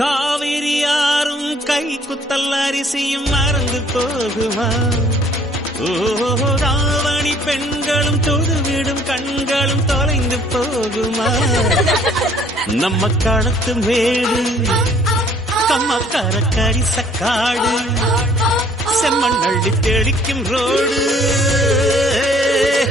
காவிரி யாரும் கை குத்தல் அரிசியும் மறந்து போகுமா? ஓ ராவணி பெண்களும் தொடுவிடும் கண்களும் தொலைந்து போகுமா? நம்ம களத்து மேடு கம்மக்கார கரிசக்காடு செம்மண் அள்ளி தெளிக்கும் ரோடு.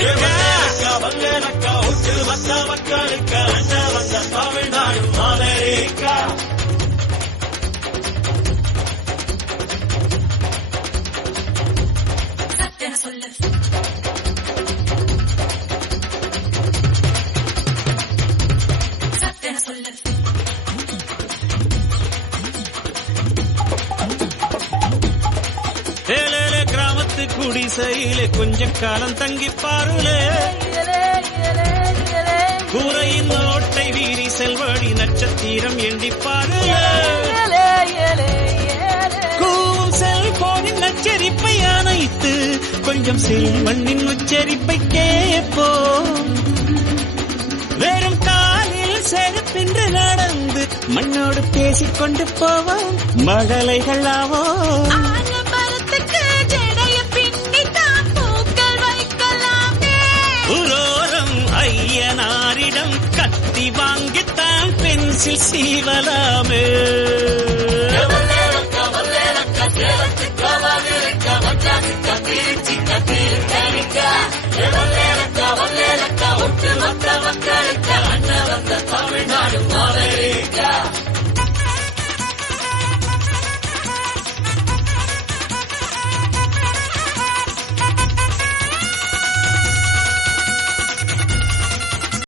Yeah. கிராமத்து குடிசையிலே கொஞ்சம் காலம் தங்கி பாருலே கூரையின் ஓட்டை வீரி செல்வழி நட்சத்திரம் எண்டி பாருலே கூவும் செல்போனின் நச்சரிப்பை அணைத்து கொஞ்சம் செல்மண்ணின் உச்சரிப்பை கேட்போம் வெறும் காலில் செருப்பின்று நடந்து மண்ணோடு பேசிக்கொண்டு போவோம். மழலைகள் ஆவோம் ஐயனாரிடம் வாங்கித்தான் பென்சில் சீவலாமே.